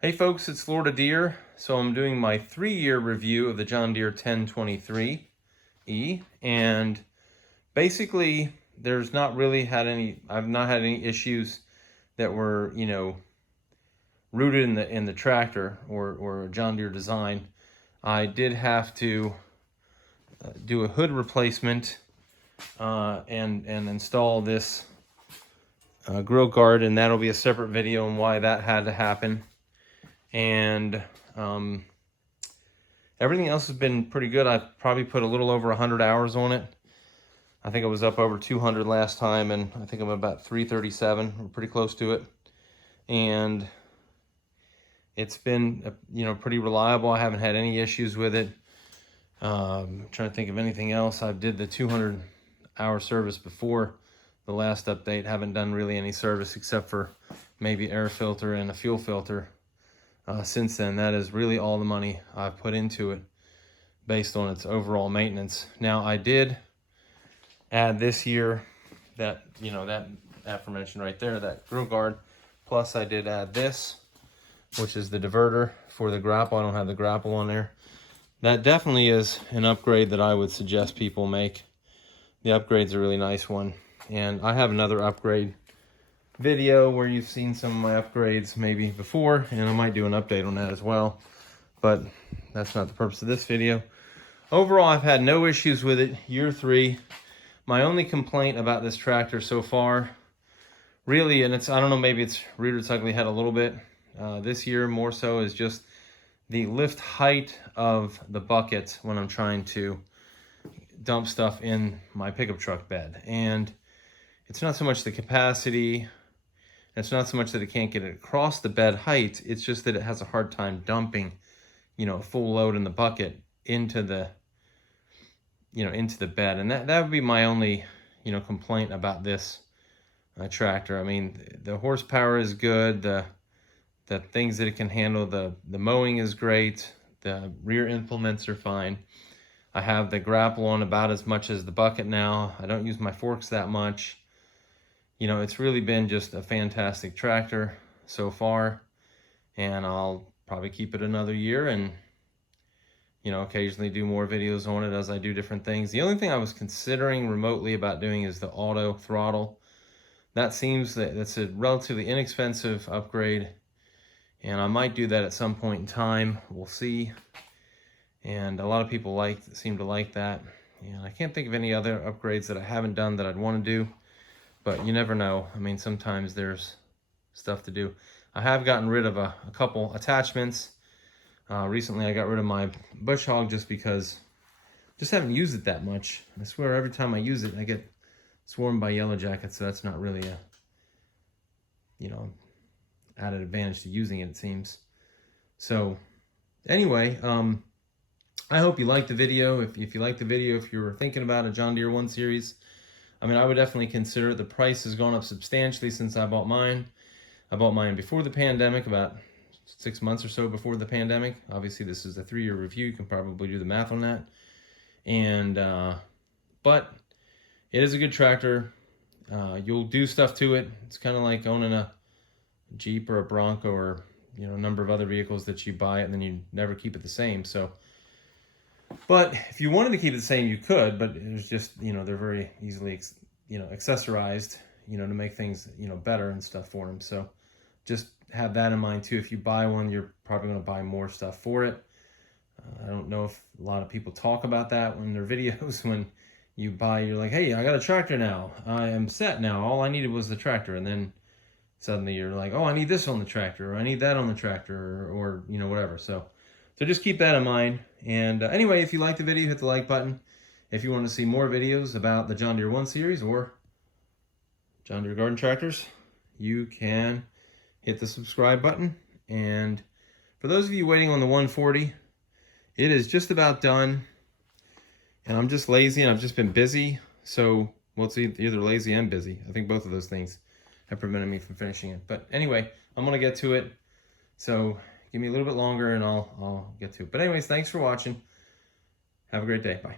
Hey folks, it's Florida Deere. So I'm doing my 3-year review of the John Deere 1023E, and basically there's not really I've not had any issues that were, rooted in the tractor or a John Deere design. I did have to do a hood replacement and install this grill guard, and that'll be a separate video on why that had to happen. And everything else has been pretty good. I've probably put a little over 100 hours on it. I think I was up over 200 last time, and I think I'm about 337. We're pretty close to it. And it's been, pretty reliable. I haven't had any issues with it. Trying to think of anything else. I did the 200-hour service before the last update. Haven't done really any service except for maybe air filter and a fuel filter. Since then. That is really all the money I've put into it based on its overall maintenance. Now, I did add this year that aforementioned right there, that grill guard, plus I did add this, which is the diverter for the grapple. I don't have the grapple on there. That definitely is an upgrade that I would suggest people make. The upgrade's a really nice one, and I have another upgrade video where you've seen some of my upgrades maybe before, and I might do an update on that as well, but that's not the purpose of this video. Overall, I've had no issues with it. Year 3. My only complaint about this tractor so far, really, and I don't know, maybe it's reared its ugly head a little bit this year more so, is just the lift height of the bucket when I'm trying to dump stuff in my pickup truck bed. And it's not so much the capacity. It's not so much that it can't get it across the bed height, it's just that it has a hard time dumping, full load in the bucket into the, into the bed. And that would be my only, complaint about this tractor. I mean, the horsepower is good, the things that it can handle, the mowing is great, the rear implements are fine. I have the grapple on about as much as the bucket now. I don't use my forks that much. It's really been just a fantastic tractor so far, and I'll probably keep it another year and, occasionally do more videos on it as I do different things. The only thing I was considering remotely about doing is the auto throttle. That seems that's a relatively inexpensive upgrade, and I might do that at some point in time. We'll see. And a lot of people seem to like that. And I can't think of any other upgrades that I haven't done that I'd want to do. But you never know. I mean, sometimes there's stuff to do. I have gotten rid of a couple attachments. Recently, I got rid of my bush hog just because I just haven't used it that much. I swear every time I use it, I get swarmed by yellow jackets, so that's not really a, added advantage to using it, it seems. So anyway, I hope you liked the video. If you liked the video, if you were thinking about a John Deere 1 Series, I mean, I would definitely consider it. The price has gone up substantially since I bought mine. I bought mine before the pandemic, about 6 months or so before the pandemic. Obviously, this is a 3-year review. You can probably do the math on that. And, but it is a good tractor. You'll do stuff to it. It's kind of like owning a Jeep or a Bronco or, a number of other vehicles that you buy it and then you never keep it the same. So, but if you wanted to keep it the same, you could, but it's just, they're very easily, accessorized, to make things, better and stuff for them. So just have that in mind too. If you buy one, you're probably going to buy more stuff for it. I don't know if a lot of people talk about that in their videos. When you buy, you're like, hey, I got a tractor now. I am set now. All I needed was the tractor. And then suddenly you're like, oh, I need this on the tractor, or I need that on the tractor, or whatever. So just keep that in mind. And anyway, if you liked the video, hit the like button. If you want to see more videos about the John Deere 1 Series or John Deere garden tractors, you can hit the subscribe button. And for those of you waiting on the 140, it is just about done. And I'm just lazy and I've just been busy. So, well, it's either lazy and busy. I think both of those things have prevented me from finishing it. But anyway, I'm going to get to it. So give me a little bit longer and I'll get to it. But anyways, thanks for watching. Have a great day. Bye.